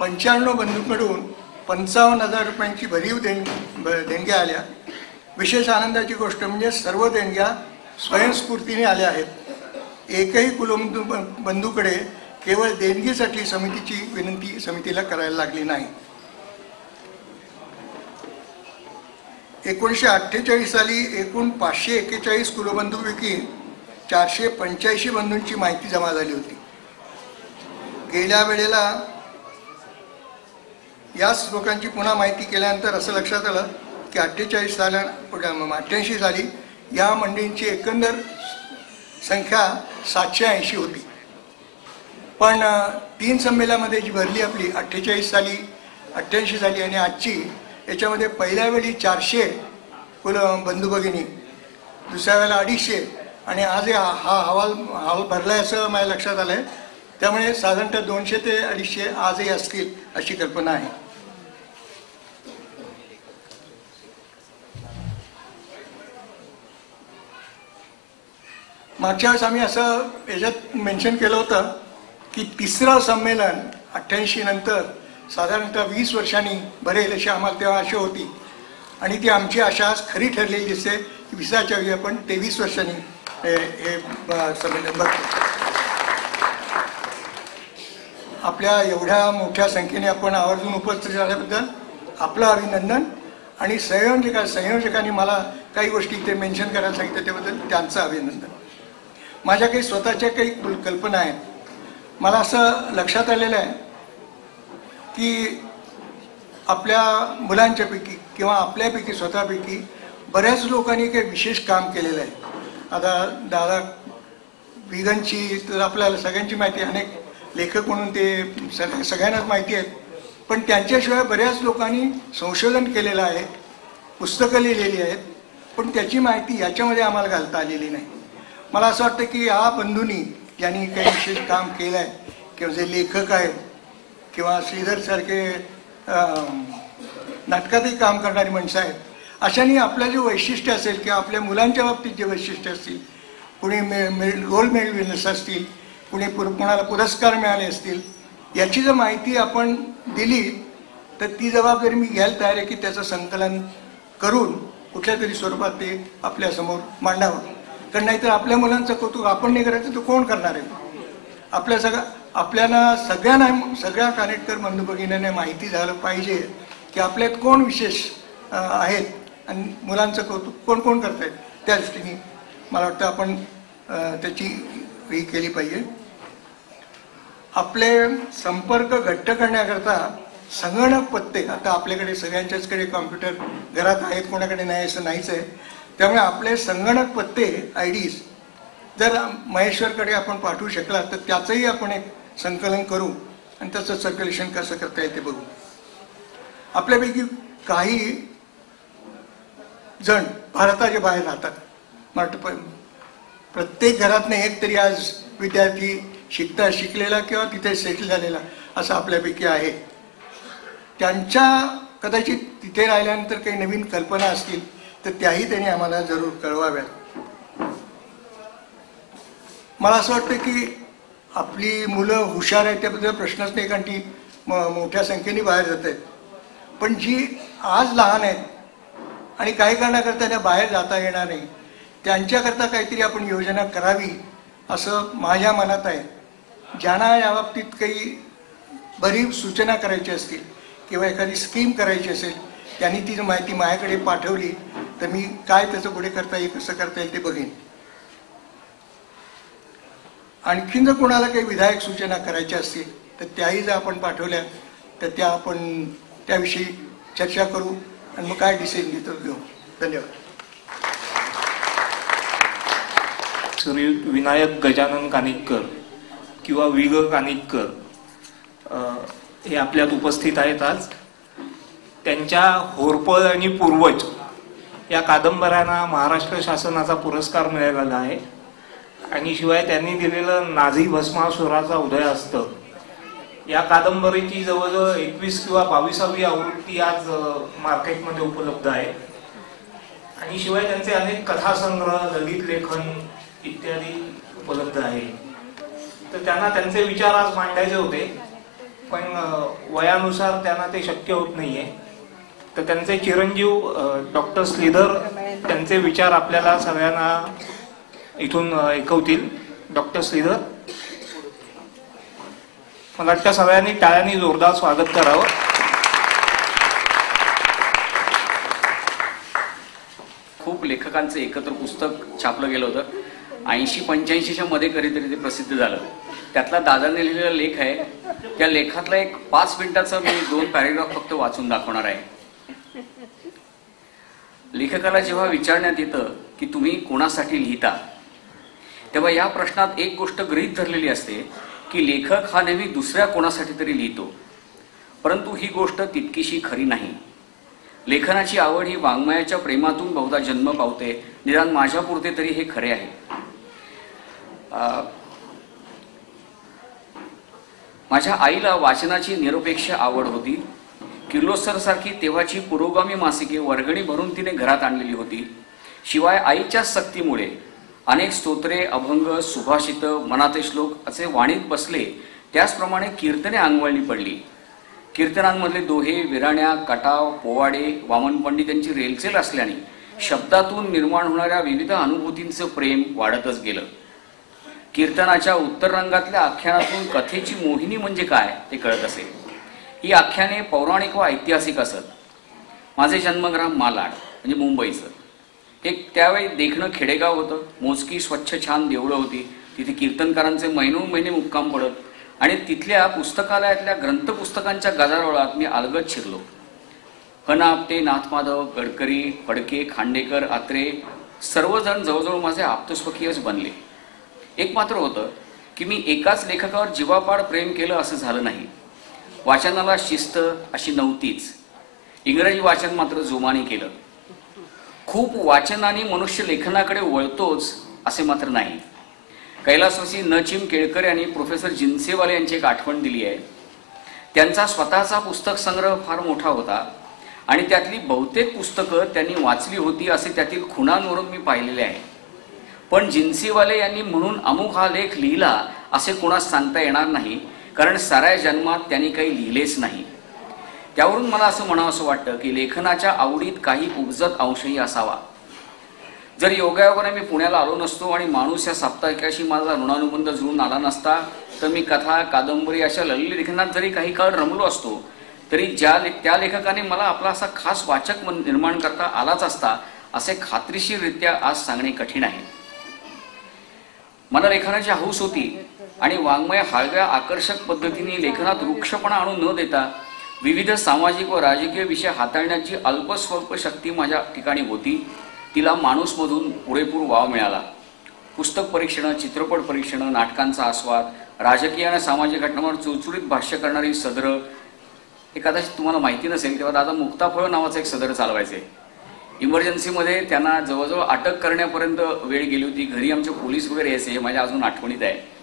95 बंधूंकडून 55,000 रुपयांची भरीव देणग्या आल्या. विशेष आनंदाची गोष्ट म्हणजे सर्व देणग्या स्वयंस्फूर्तीने आल्या आहेत. एकही कुलबंधूकडे केवळ देणगीसाठी समितीची विनंती समितीला करायला लागली नाही. 1948 साली एकूण 541 कुलबंधूपैकी 485 बंधूंची माहिती जमा झाली होती. गेल्या वेळेला याच लोकांची पुन्हा माहिती केल्यानंतर असं लक्षात आलं की 88 साली या मंडळींची एकंदर संख्या 780 होती. पण 3 संमेलनामध्ये जी भरली आपली 48 साली, 88 साली आणि आजची, याच्यामध्ये पहिल्या वेळी 400 बंधू भगिनी, दुसऱ्या वेळेला 250 आणि आज हा हवाल भरलाय असं माझ्या लक्षात आलंय. त्यामुळे साधारणतः 200 ते 250 आजही असतील अशी कल्पना आहे. मागच्या वेळेस आम्ही असं याच्यात मेन्शन केलं होतं की तिसरं संमेलन 88 नंतर साधारणतः 20 वर्षांनी भरेल अशी आम्हाला तेव्हा आशा होती आणि ती आमची आशा आज खरी ठरलेली दिसते. 20च्या वेळी आपण 23 वर्षांनी हे संमेलन बघतो. आपल्या एवढ्या मोठ्या संख्येने आपण आवर्जून उपस्थित झाल्याबद्दल आपलं अभिनंदन आणि संयोजकांनी मला काही गोष्टी इथे मेन्शन करायला सांगितलं त्याबद्दल त्यांचं अभिनंदन. माझ्या काही स्वतःच्या काही कल्पना आहेत. मला असं लक्षात आलेलं आहे की आपल्या मुलांच्यापैकी किंवा आपल्यापैकी स्वतःपैकी बऱ्याच लोकांनी काही विशेष काम केलेलं आहे. आता दादा विगनची तर आपल्याला सगळ्यांची माहिती आहे, अनेक लेखक म्हणून ते सगळ्यांनाच माहिती आहेत. पण त्यांच्याशिवाय बऱ्याच लोकांनी संशोधन केलेलं आहे, पुस्तकं लिहिलेली आहेत, पण त्याची माहिती याच्यामध्ये आम्हाला घालता आलेली नाही. मला असं वाटतं की या बंधूंनी ज्यांनी काही विशेष काम केलं आहे किंवा जे लेखक आहेत किंवा श्रीधरसारखे नाटकातही काम करणारी माणसं आहेत, अशांनी आपलं जे वैशिष्ट्य असेल किंवा आपल्या मुलांच्या बाबतीत जे वैशिष्ट्य असतील, कुणी रोल मेडल विनर्स असतील, कोणाला पुरस्कार मिळाले असतील, याची जर माहिती आपण दिली तर ती जबाबदारी मी घ्यायला तयार आहे की त्याचं संकलन करून कुठल्या तरी स्वरूपात ते आपल्यासमोर मांडावं. कारण नाहीतर आपल्या मुलांचं कौतुक आपण नाही करायचं तर कोण करणार आहे? आपल्याला सगळ्या कानेटकर बंधू भगिनींना माहिती झालं पाहिजे की आपल्यात कोण विशेष आहेत आणि मुलांचं कौतुक कोण कोण करतायत. त्या दृष्टीने मला वाटतं आपण त्याची ही केली पाहिजे. आपले संपर्क घट्ट करण्याकरता संगणक पत्ते, आता आपल्याकडे सगळ्यांच्याचकडे कॉम्प्युटर घरात आहेत, कोणाकडे नाही असं नाहीच आहे. त्यामुळे आपले संगणक पत्ते IDs जर महेश्वरकडे आपण पाठवू शकला तर त्याचंही आपण एक संकलन करू आणि त्याचं सर्क्युलेशन कसं करता येईल ते बघू. आपल्यापैकी काही जण भारताच्या बाहेर राहतात. प्रत्येक घरातनं एक तरी आज विद्यार्थी शिकलेला किंवा तिथे सेटल झालेला असं आपल्यापैकी आहे. त्यांच्या कदाचित तिथे राहिल्यानंतर काही नवीन कल्पना असतील तर त्याही त्यांनी आम्हाला जरूर कळवाव्यात. मला असं वाटतं की आपली मुलं हुशार आहेत त्याबद्दल प्रश्नच नाही, कारण ती मोठ्या संख्येने बाहेर जात आहेत. पण जी आज लहान आहेत आणि काही कारणाकरता त्यांना बाहेर जाता येणार नाही, त्यांच्याकरता काहीतरी आपण योजना करावी असं माझ्या मनात आहे. ज्यांना याबाबतीत काही भरीव सूचना करायची असतील किंवा एखादी स्कीम करायची असेल त्यांनी ती माहिती माझ्याकडे पाठवली तर मी काय त्याचं पुढे करता येईल, कसं करता येईल ते बघेन. आणखीन जर कोणाला काही विधायक सूचना करायच्या असतील तर त्याही जर आपण पाठवल्या तर त्या आपण त्याविषयी चर्चा करू आणि मग काय डिसिजन घेतो घेऊ. धन्यवाद. श्री विनायक गजानन कानिटकर किंवा विग कानिटकर हे आपल्यात उपस्थित आहेत आज. त्यांच्या होरपळ आणि पूर्वज या कादंबऱ्यांना महाराष्ट्र शासनाचा पुरस्कार मिळालेला आहे आणि शिवाय त्यांनी दिलेलं नाझी भस्मासुराचा उदय असतं या कादंबरीची जवळजवळ 21 किंवा 22वी आवृत्ती आज मार्केटमध्ये उपलब्ध आहे आणि शिवाय त्यांचे अनेक कथासंग्रह, ललित लेखन इत्यादी उपलब्ध आहे. तर त्यांना त्यांचे विचार आज मांडायचे होते, पण वयानुसार त्यांना ते शक्य होत नाहीये. तर त्यांचे चिरंजीव डॉक्टर श्रीधर त्यांचे विचार आपल्याला सगळ्यांना इथून ऐकवतील. डॉक्टर श्रीधर, मला वाटतं सगळ्यांनी टाळ्यांनी जोरदार स्वागत करावं. खूप लेखकांचं एकत्र पुस्तक छापलं गेलं होतं. 80-85च्या मध्ये कधीतरी ते प्रसिद्ध झालं. त्यातला दादाने लिहिलेला लेख आहे. त्या लेखातला एक 5 मिनिटाचा मी 2 पॅरेग्राफ फक्त वाचून दाखवणार आहे. लेखकाला जेव्हा विचारण्यात येतं की तुम्ही कोणासाठी लिहिता, तेव्हा या प्रश्नात एक गोष्ट गृहीत धरलेली असते की लेखक हा नेहमी दुसऱ्या कोणासाठी तरी लिहितो, परंतु ही गोष्ट तितकीशी खरी नाही. लेखनाची आवड ही वाङ्मयाच्या प्रेमातून बहुधा जन्म पावते. निदान माझ्यापुरते तरी हे खरे आहे. माझ्या आईला वाचनाची निरपेक्ष आवड होती. किर्लोस्कर सारखी तेव्हाची पुरोगामी मासिके वर्गणी भरून तिने घरात आणलेली होती. शिवाय आईच्या सक्तीमुळे अनेक स्तोत्रे, अभंग, सुभाषित, मनाते श्लोक असे वाणीत बसले. त्याचप्रमाणे कीर्तने अंगवळणी पडली. कीर्तनांमधले दोहे, विराण्या, कटाव, पोवाडे, वामन पंडित यांची रेलचेल असल्याने शब्दातून निर्माण होणाऱ्या विविध अनुभूतींचं प्रेम वाढतच गेलं. कीर्तनाच्या उत्तर रंगातल्या आख्यानातून कथेची मोहिनी म्हणजे काय ते कळत असे. ही आख्याने पौराणिक व ऐतिहासिक असत. माझे जन्मग्राम मालाड म्हणजे मुंबईचं. एक त्यावेळी देखणं खेडेगाव होतं. मोजकी स्वच्छ छान देवळं होती. तिथे कीर्तनकारांचे महिनोमहिने मुक्काम पडत आणि तिथल्या पुस्तकालयातल्या ग्रंथपुस्तकांच्या गदारोळात मी अलगद शिरलो. हनापटे, नाथमाधव, गडकरी, फडके, खांडेकर, आत्रे सर्वजण जवळजवळ माझे आप्तस्वकीयच बनले. एक मात्र होतं की मी एकाच लेखकावर जीवापाड प्रेम केलं असं झालं नाही. वाचनाला शिस्त अशी नव्हतीच. इंग्रजी वाचन मात्र जोमाने केलं. खूप वाचनाने मनुष्य लेखनाकडे वळतोच असे मात्र नाही. कैलासवासी नचिम केळकर यांनी प्रोफेसर जिन्सेवाले यांची एक आठवण दिली आहे. त्यांचा स्वतःचा पुस्तक संग्रह फार मोठा होता आणि त्यातली बहुतेक पुस्तकं त्यांनी वाचली होती असे त्यातील खुणांवरून मी पाहिलेले आहे. पण जिन्सेवाले यांनी म्हणून अमुक हा लेख लिहिला असे कोणास सांगता येणार नाही, कारण साऱ्या जन्मात त्यांनी काही लिहिलेच नाही. त्यावरून मला असं म्हणावं असं वाटतं की लेखनाच्या आवडीत काही उपजत अंशही असावा. जर योगायोगाने मी पुण्याला आलो नसतो आणि माणूस या साप्ताहिकाशी माझा ऋणानुबंध जुळून आला नसता, तर मी कथा, कादंबरी अशा ललित लेखनात जरी काही काळ रमलो असतो, तरी त्या लेखकाने मला आपला असा खास वाचक निर्माण करता आलाच असता असे खात्रीशीररित्या आज सांगणे कठीण आहे. मला लेखनाची हौस होती आणि वाङ्मय हळव्या आकर्षक पद्धतीने लेखनात वृक्षपणा आणून न देता विविध सामाजिक व राजकीय विषय हाताळण्याची अल्पस्वल्प शक्ती माझ्या ठिकाणी होती. तिला माणूसमधून पुरेपूर वाव मिळाला. पुस्तक परीक्षणं, चित्रपट परीक्षणं, नाटकांचा आस्वाद, राजकीय आणि सामाजिक घटनांवर चुरचुरीत भाष्य करणारी सदरं. हे कदाचित तुम्हाला माहिती नसेल, तेव्हा दादा मुक्ताफळ नावाचं एक सदर चालवायचे. इमर्जन्सीमध्ये त्यांना जवळजवळ अटक करण्यापर्यंत वेळ गेली होती. घरी आमचे पोलीस वगैरे यायचे, हे माझ्या अजून आठवणीत आहे.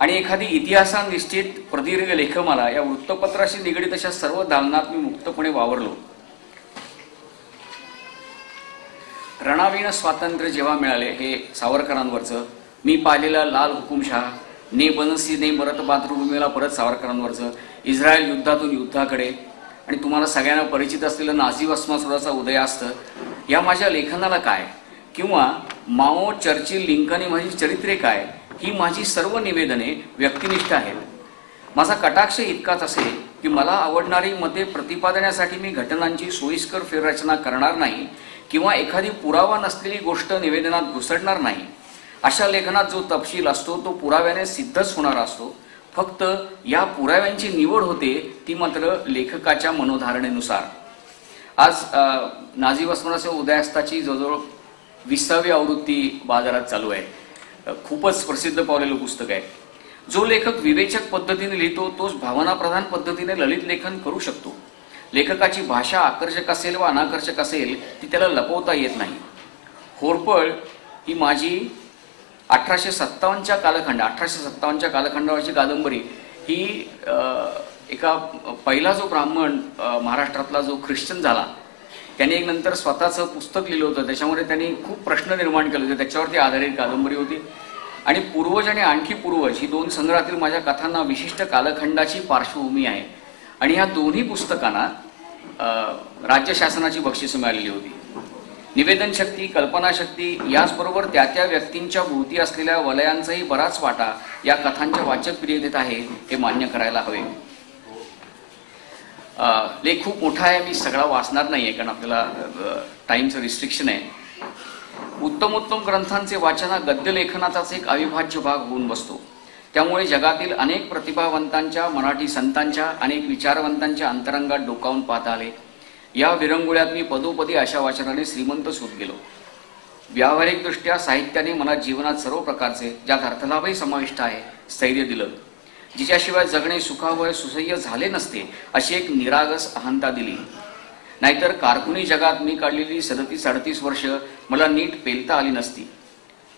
आणि एखादी इतिहासानिश्चित प्रदीर्घ लेखमाला या वृत्तपत्राशी निगडीत अशा सर्व दालनात मी मुक्तपणे वावरलो. रणाविण स्वातंत्र्य जेव्हा मिळाले, हे सावरकरांवरचं. मी पाहिलेलं लाल हुकुमशाह, ने बनसी ने मरत मातृभूमीला परत सावरकरांवरचं. इस्रायल युद्धातून युद्धाकडे आणि तुम्हाला सगळ्यांना परिचित असलेलं नाझी वस्मासुराचा उदयास्त. या माझ्या लेखनाला काय, किंवा माओ, चर्चिल, लिंकन माझी चरित्रे काय, ही माझी सर्व निवेदने व्यक्तिनिष्ठ आहेत. माझा कटाक्ष इतकाच असेल की मला आवडणारी मते प्रतिपादनासाठी मी घटनांची सोयीस्कर फेररचना करणार नाही किंवा एखादी पुरावा नसलेली गोष्ट निवेदनात घुसडणार नाही. अशा लेखनात जो तपशील असतो तो पुराव्याने सिद्धच होणारा असतो. फक्त या पुराव्यांची निवड होते ती मात्र लेखकाच्या मनोधारणेनुसार. आज नाझी वस्मासुराच्या उदयास्ताची जवळजवळ 20वी आवृत्ती बाजारात चालू आहे. खूपच प्रसिद्ध पावलेलं पुस्तक आहे. जो लेखक विवेचक पद्धतीने लिहितो तोच भावनाप्रधान पद्धतीने ललित लेखन करू शकतो. लेखकाची भाषा आकर्षक असेल व अनाकर्षक असेल ती त्याला लपवता येत नाही. होरपळ ही माझी 1857च्या कालखंडावरची कादंबरी ही एका पहिला जो ब्राह्मण महाराष्ट्रातला जो ख्रिश्चन झाला त्याने एक नंतर स्वतःचं पुस्तक लिहिलं होतं. त्याच्यामध्ये त्यांनी खूप प्रश्न निर्माण केले होते, त्याच्यावरती आधारित कादंबरी होती. आणि पूर्वज आणि आणखी पूर्वज ही दोन संग्रहातील माझ्या कथांना विशिष्ट कालखंडाची पार्श्वभूमी आहे. आणि ह्या दोन्ही पुस्तकांना राज्य शासनाची बक्षिसं मिळालेली होती. निवेदन शक्ती, कल्पनाशक्ती याचबरोबर त्या त्या व्यक्तींच्या भोवती असलेल्या वलयांचाही बराच वाटा या कथांच्या वाचकप्रियतेत आहे हे मान्य करायला हवे. लेख खूप मोठा आहे, मी सगळा वाचणार नाहीये कारण आपल्याला टाइमचं रिस्ट्रिक्शन आहे. उत्तमोत्तम ग्रंथांचे वाचन हा गद्य लेखनाचाच एक अविभाज्य भाग होऊन बसतो. त्यामुळे जगातील अनेक प्रतिभावंतांच्या, मराठी संतांच्या, अनेक विचारवंतांच्या अंतरंगात डोकावून पाहता आले. या विरंगुळ्यात मी पदोपदी अशा वाचनाने श्रीमंतच होत गेलो. व्यावहारिकदृष्ट्या साहित्याने मला जीवनात सर्व प्रकारचे, ज्यात अर्थलाभही समाविष्ट आहे, स्थैर्य दिलं. जिच्याशिवाय जगणे सुखावह सुसह्य झाले नसते अशी एक निरागस अहंता दिली. नाहीतर कारकुनी जगात मी काढलेली 37-38 वर्ष मला नीट पेलता आली नसती.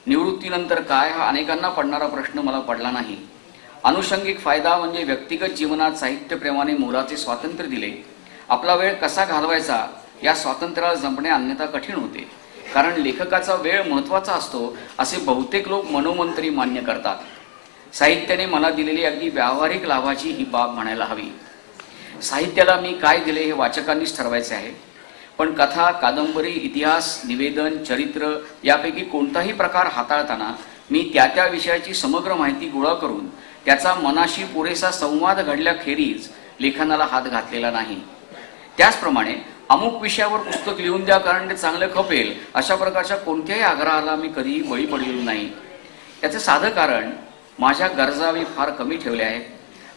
निवृत्तीनंतर काय हा अनेकांना पडणारा प्रश्न मला पडला नाही. अनुषंगिक फायदा म्हणजे व्यक्तिगत जीवनात साहित्यप्रेमाने मोलाचे स्वातंत्र्य दिले. आपला वेळ कसा घालवायचा या स्वातंत्र्याला जमणे अन्यथा कठीण होते, कारण लेखकाचा वेळ महत्त्वाचा असतो असे बहुतेक लोक मनोमंतरी मान्य करतात. साहित्याने मला दिलेली अगदी व्यावहारिक लाभाची ही बाब म्हणायला हवी. साहित्याला मी काय दिले हे वाचकांनीच ठरवायचे आहे. पण कथा, कादंबरी, इतिहास, निवेदन, चरित्र यापैकी कोणताही प्रकार हाताळताना मी त्या त्या विषयाची समग्र माहिती गोळा करून त्याचा मनाशी पुरेसा संवाद घडल्याखेरीज लेखनाला हात घातलेला नाही. त्याचप्रमाणे अमुक विषयावर पुस्तक लिहून द्या कारण ते चांगलं खपेल अशा प्रकारच्या कोणत्याही आग्रहाला मी कधीही बळी पडलेलो नाही. याचं साधं कारण माझ्या गरजा मी फार कमी ठेवल्या आहेत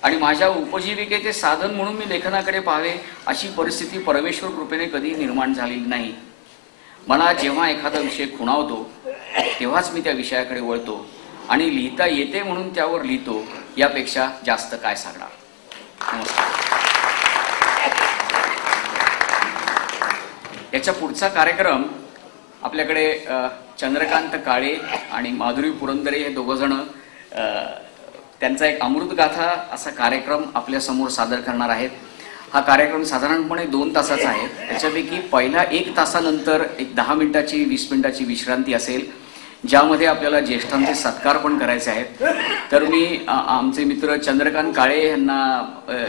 आणि माझ्या उपजीविकेचे साधन म्हणून मी लेखनाकडे पाहावे अशी परिस्थिती परमेश्वर कृपेने कधी निर्माण झालेली नाही. मला जेव्हा एखादा विषय खुणावतो तेव्हाच मी त्या विषयाकडे वळतो आणि लिहिता येते म्हणून त्यावर लिहितो, यापेक्षा जास्त काय सांगणार. नमस्कार. याच्या पुढचा कार्यक्रम आपल्याकडे चंद्रकांत काळे आणि माधुरी पुरंदरे हे दोघं जण त्यांचा एक अमृतगाथा असा कार्यक्रम आपल्या समोर सादर करणार आहेत. हा कार्यक्रम साधारणपणे 2 तासाचा आहे. त्याच्यापैकी पहिल्या 1 तासानंतर एक 10 मिनिटाची 20 मिनिटाची विश्रांती असेल, ज्यामध्ये आपल्याला ज्येष्ठांचे सत्कार पण करायचे आहेत. तर मी आमचे मित्र चंद्रकांत काळे यांना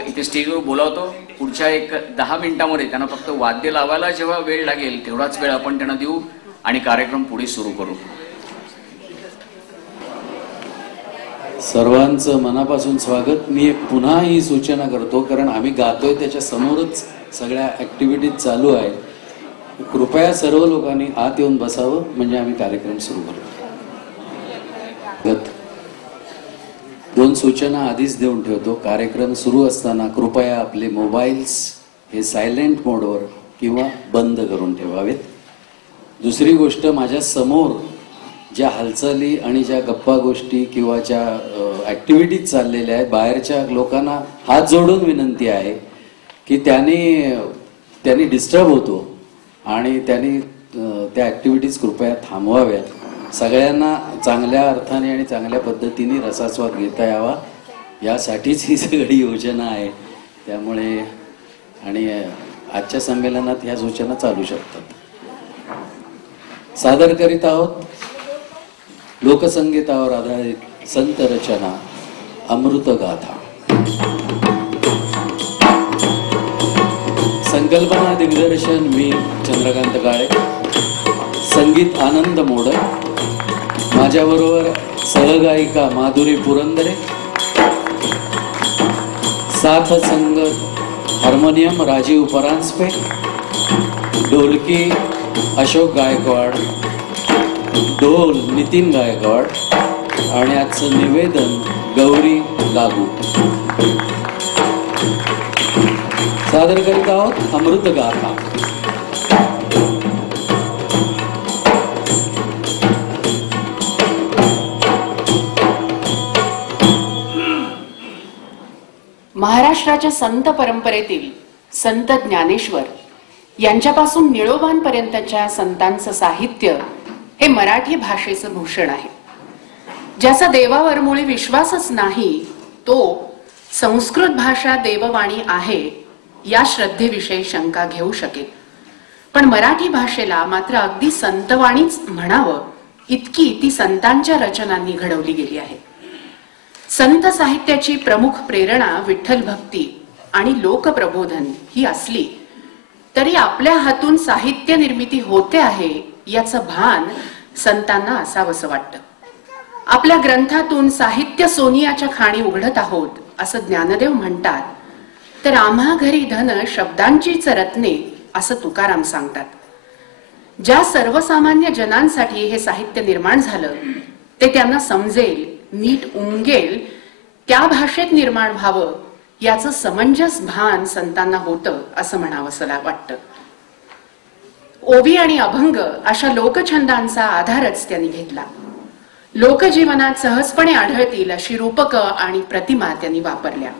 इथे स्टेजवर बोलावतो. पुढच्या एक 10 मिनिटांमध्ये त्यांना फक्त वाद्य लावायला जेव्हा वेळ लागेल तेवढाच वेळ आपण त्यांना देऊ आणि कार्यक्रम पुढे सुरू करू. सर्वांचं मनापासून स्वागत. मी एक पुन्हा ही सूचना करतो, कारण आम्ही गातोय त्याच्या समोरच सगळ्या ऍक्टिव्हिटीज चालू आहे. कृपया सर्व लोकांनी आत येऊन बसावं म्हणजे आम्ही कार्यक्रम सुरू करू. 2 सूचना आधीच देऊन ठेवतो. कार्यक्रम सुरू असताना कृपया आपले मोबाईल्स हे सायलेंट मोडवर किंवा बंद करून ठेवावेत. दुसरी गोष्ट, माझ्या समोर ज्या हालचाली आणि ज्या गप्पा गोष्टी किंवा ज्या ऍक्टिव्हिटीज चाललेल्या आहेत, बाहेरच्या लोकांना हात जोडून विनंती आहे की त्यांनी डिस्टर्ब होतो आणि त्यांनी त्या ऍक्टिव्हिटीज कृपया थांबवाव्यात. सगळ्यांना चांगल्या अर्थाने आणि चांगल्या पद्धतीने रसास्वाद घेता यावा यासाठीच ही सगळी योजना आहे. त्यामुळे आणि आजच्या संमेलनात ह्या सूचना चालू शकतात. सादर करीत आहोत लोकसंगीतावर आधारित संत रचना अमृतगाथा. संकल्पना दिग्दर्शन मी चंद्रकांत काळे, संगीत आनंद मोडक, माझ्याबरोबर सहगायिका माधुरी पुरंदरे, साथ संगत हार्मोनियम राजीव परांजपे, ढोलकी अशोक गायकवाड, ढोल नितीन गायकवाड आणि आजचं निवेदन गौरी लागू. सादर करीत आहोत अमृतगाथा. महाराष्ट्राच्या संत परंपरेतील संत ज्ञानेश्वर यांच्यापासून निळोबांपर्यंतच्या संतांचं साहित्य हे मराठी भाषेचं भूषण आहे. ज्याचा देवावर मुळी विश्वासच नाही तो संस्कृत भाषा देववाणी आहे या श्रद्धेविषयी शंका घेऊ शकेल. पण मराठी भाषेला मात्र अगदी संतवाणीच म्हणावं इतकी ती संतांच्या रचनांनी घडवली गेली आहे. संत साहित्याची प्रमुख प्रेरणा विठ्ठल भक्ती आणि लोकप्रबोधन ही असली तरी आपल्या हातून साहित्य निर्मिती होते आहे याचं भान संतांना असावंसं वाटतं. आपल्या ग्रंथातून साहित्य सोनियाच्या खाणी उघडत आहोत असं ज्ञानदेव म्हणतात, तर आम्हा घरी धन शब्दांचीच रत्ने असं तुकाराम सांगतात. ज्या सर्वसामान्य जनांसाठी हे साहित्य निर्माण झालं ते त्यांना समजेल, नीट उमगेल, त्या भाषेत निर्माण व्हावं याचं समंजस भान संतांना होतं असं म्हणावंसं वाटतं. ओवी आणि अभंग अशा लोकछंदांचा आधारच त्यांनी घेतला. लोकजीवनात सहजपणे आढळतील अशी रूपकं आणि प्रतिमा त्यांनी वापरल्या.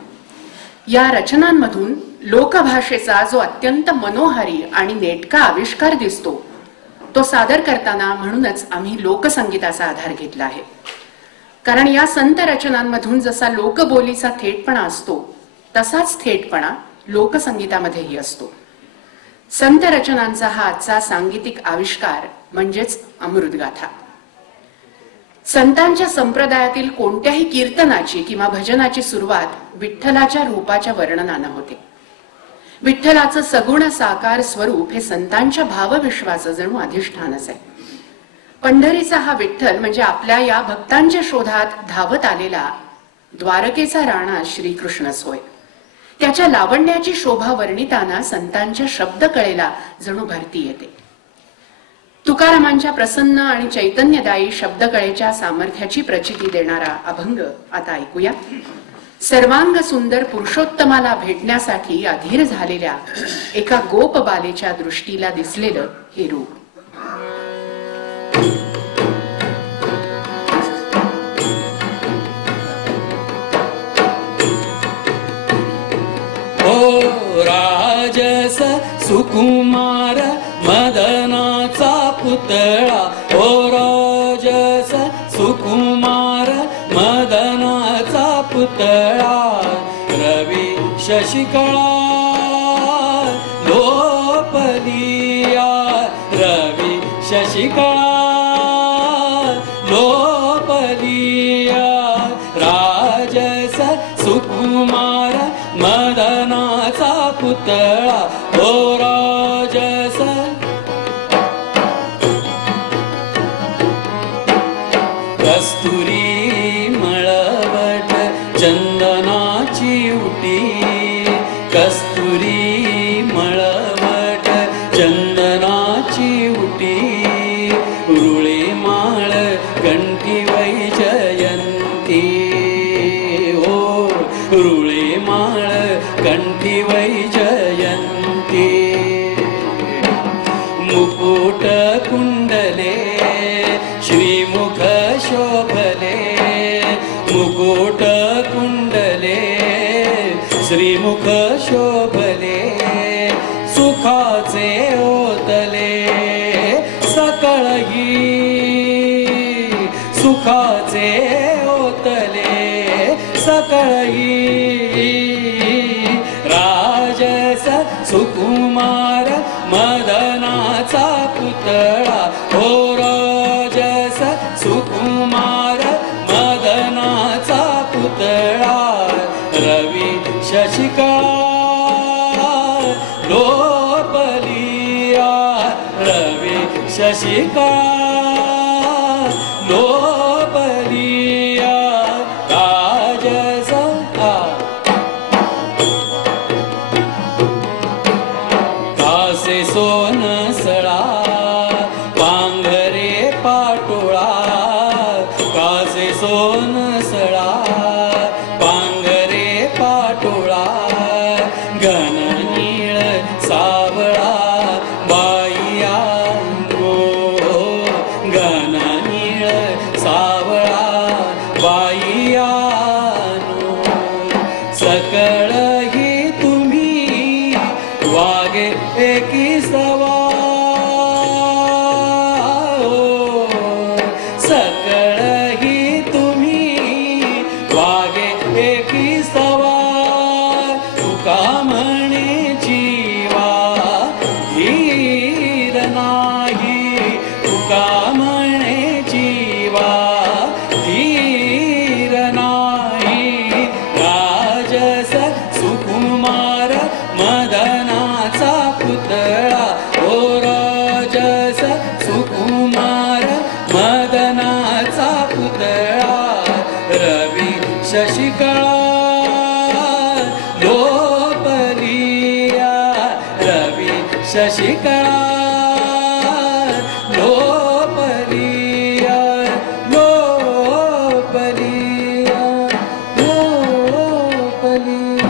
या रचनांमधून लोकभाषेचा जो अत्यंत मनोहारी आणि नेटका आविष्कार दिसतो तो सादर करताना म्हणूनच आम्ही लोकसंगीताचा आधार घेतला आहे. कारण या संत रचनांमधून जसा लोकबोलीचा थेटपणा असतो तसाच थेटपणा लोकसंगीतामध्येही असतो. संत रचनांचा हा आजचा सांगीतिक आविष्कार म्हणजेच अमृतगाथा. संतांच्या संप्रदायातील कोणत्याही कीर्तनाची किंवा भजनाची सुरुवात विठ्ठलाच्या रूपाच्या वर्णनानं होते. विठ्ठलाचं सगुण साकार स्वरूप हे संतांच्या भावविश्वाचं जणू अधिष्ठानच आहे. पंढरीचा हा विठ्ठल म्हणजे आपल्या या भक्तांच्या शोधात धावत आलेला द्वारकेचा राणा श्रीकृष्णच होय. त्याच्या लावण्याची शोभा वर्णिताना संतांच्या शब्द कळेला जणू भरती येते. तुकारामांच्या प्रसन्न आणि चैतन्यदायी शब्दकळेच्या सामर्थ्याची प्रचिती देणारा अभंग आता ऐकूया. सर्वांग सुंदर पुरुषोत्तमाला भेटण्यासाठी अधीर झालेल्या एका गोप बालेच्या दृष्टीला दिसलेलं हे रूप. ओ राजस सुकुमार मदनाचा पुतळा, ओ राजस सुकुमार मदनाचा पुतळा, रवी शशिकळा लोपलिया, रवी शशिकळा लोपलिया, राजस सुकुमार मदनाचा पुतळा, ओ राजस कस्तुरी मळवट चंदनाची उटी, कस्तुरी मळवट चंदनाची उटी, रुळे माळ कंठी वैजयंती, ओ रुळे माळ कंठी वैजयंती, मुकुट कुंडले श्रीमुख शोभले, मुकुट कुंडले श्रीमुख शोभले, सुखाचे ओतले सकळही, सुखाचे ओतले सकळही, राजस सुकुमार मदनाचा पुतळा, ओ राजस सुकुमार मदनाचा पुतळा, रवी शशिकळा लोपलिया, रवी शशिकळा लोपलिया, राजस कासे सोन सळा पांघरे पाटोळा, कासे सोन सळा पांघरे पाटोळा, घन नीळ सावळा बाई अंगो, घन नीळ सा तुका म्हणे जीवा धीर नाही राजस सुकुमार मदनाचा पुतळा ओ राजस सुकुमार मदनाचा पुतळा रवी शशिकळा लोपलिया रवी शशिकळा लोपलिया लोपलिया लोपलिया.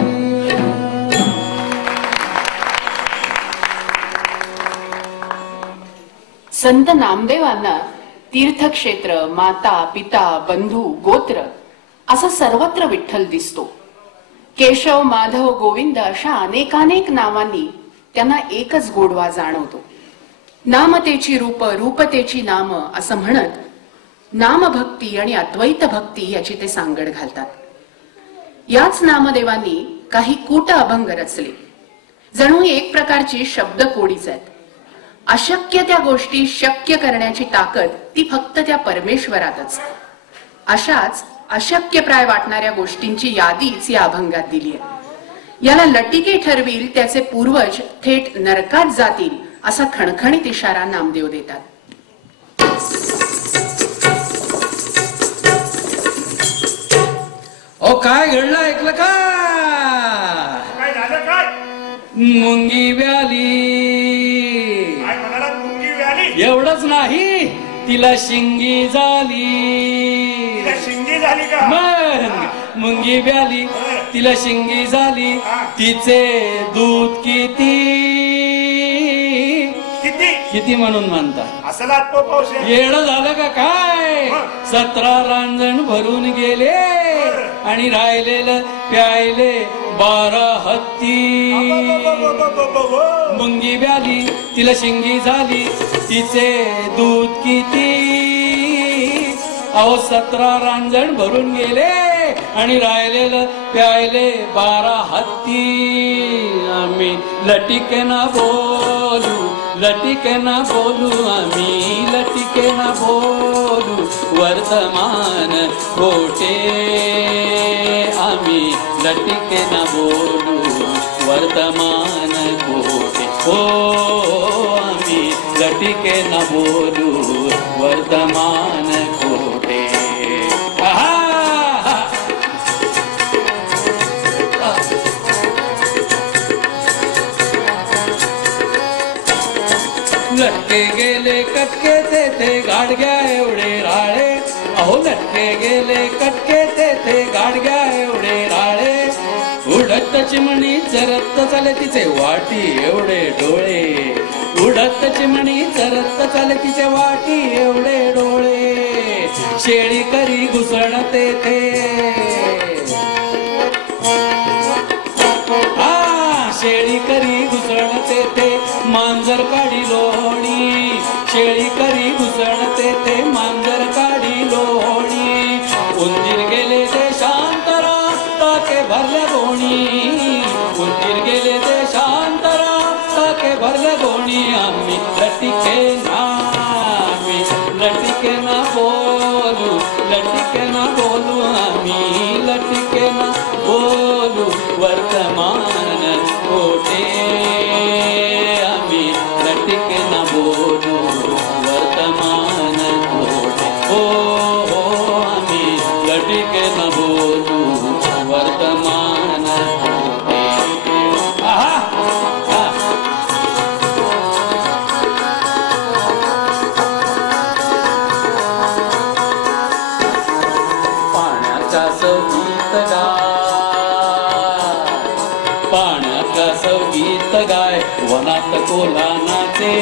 संत नामदेवांना तीर्थक्षेत्र, माता, पिता, बंधू, गोत्र असा सर्वत्र विठ्ठल दिसतो. केशव, माधव, गोविंद अशा अनेकानेक नावांनी त्यांना एकच गोडवा जाणवतो. नामतेची रूप, रूपतेची नाम असं म्हणत नामभक्ती आणि अद्वैत भक्ती याची ते सांगड घालतात. याच नामदेवांनी काही कूट अभंग रचले, जणू एक प्रकारची शब्दकोडीच आहेत. अशक्य त्या गोष्टी शक्य करण्याची ताकद ती फक्त त्या परमेश्वरातच. अशाच अशक्यप्राय वाटणाऱ्या गोष्टींची यादीच या अभंगात दिली आहे. याला लटिके ठरवील त्याचे पूर्वज थेट नरकात जातील असा खणखणीत इशारा नामदेव देतात. ओ काय घडलं ऐकलं का? काय झालं काय? मुंगी व्याली. काय म्हणाला मुंगी व्याली? एवढंच नाही तिला शिंगी झाली. तिला शिंगी झाली का? मग मुंगी व्याली तिला शिंगी झाली. तिचे दूध किती किती किती म्हणून म्हणता असला तो पाऊस येडं झालं का काय? 17 रांजण भरून गेले आणि राहिलेलं प्यायले 12 हत्ती. मुंगी व्याली तिला शिंगी झाली. तिचे दूध किती? अहो 17 रांजण भरून गेले आणि राहिलेलं प्यायले 12 हत्ती. आम्ही लटिके ना बोलू लटिके ना बोलू आम्ही लटिके ना बोलू वर्तमान खोटे. आम्ही लटिके ना बोलू वर्तमान खोटे. हो आम्ही लटिके ना बोलू वर्तमान खोटे. लटके गेले कटके ते गाडग्या एवढे राळे. अहो लटके गेले कटके ते गाडग्या एवढे राळे. उडत चिमणी चरत चाले तिचे वाटी एवढे डोळे. उडत चिमणी चरत चाले तिचे वाटी एवढे डोळे. शेळी करी घुसळते ते शेळी करी घुसळते ते मांजर काढी लोणी. शेळी करी घुसळते ते मांजर काढी लोणी. उंदीर गेले ते शांतरा टाके भरल्या गोणी. उंदीर गेले ते शांतरा टाके भरल्या गोणी. आम्ही लटिके ना आम्ही लटिके ना बोलू लटिके ना बोलू आम्ही लटिके ना बोलू वर्तमान खोटे. आम्ही लटिके ना बोलू वर्तमान खोटे. हो हो आम्ही लटिके ना बोलू वर्तमान खोटे. पाण्याचा संगीत पाण्याचा संगीत गाय वनात कोला नाचे.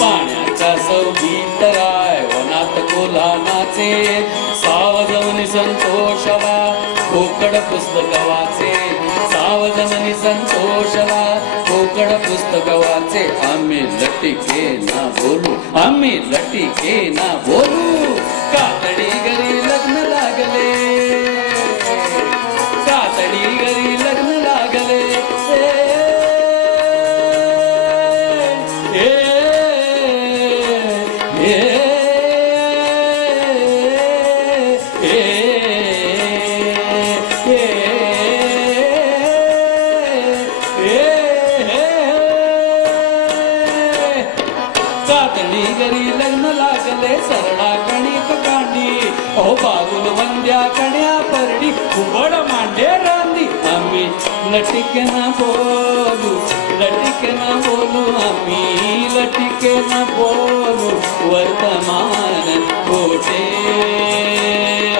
पाण्याचा संगीत गाय वनात कोला नाचे. सावजवनी संतोषला कोकड पुस्तक वाचे. सावजवनी संतोषला कोकड पुस्तक वाचे. आम्ही लटिके ना बोलू आम्ही लटिके ना बोलू. कातडी घरी लग्न लागले कातडी घरी लग्न लागले. लग्न लागले सरळा कणिक कांडी अहो बागुल वंद्या कण्या परडी उघड मांडे रांदी आम्ही लटिके ना बोलू लटिके ना बोलू आम्ही लटिके ना बोलू वर्तमान खोटे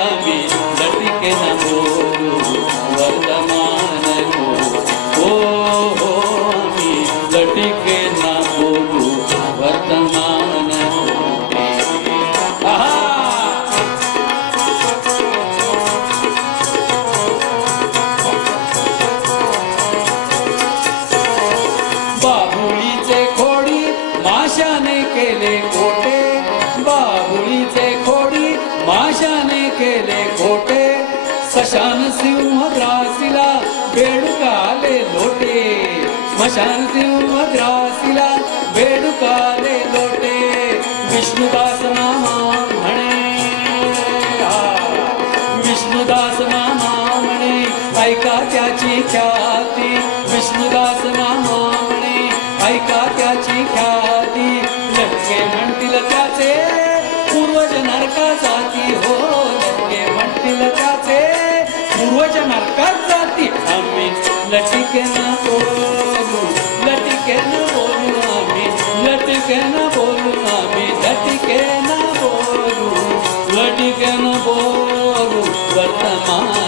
आम्ही लटिके ना बोलू वर्तमान हो हो आम्ही लटिके ना बोलू वर्तमान बाभुळीचे खोडी माशाने केले खोटे बाभुळीचे खोडी माशाने केले खोटे सशान सिंह द्रासीला बेडुकाले लोटे स्मशान सिंह द्रासीला बेडुकाले लोटे विष्णुदास नामा म्हणे विष्णुदास नामा म्हणे ऐका त्याची ख्याती विष्णुदास नामा म्हणे ऐका त्याची ख्याती लटके म्हणतील त्याचे पूर्वज नरकात जाती हो लटके म्हणतील त्याचे पूर्वज नरकात जाती आम्ही लटिके ना बोलू लटिके ना बोलू आम्ही लटिके ना बोलू आम्ही लटिके ना बोलू लटिके ना बोलू वर्तमान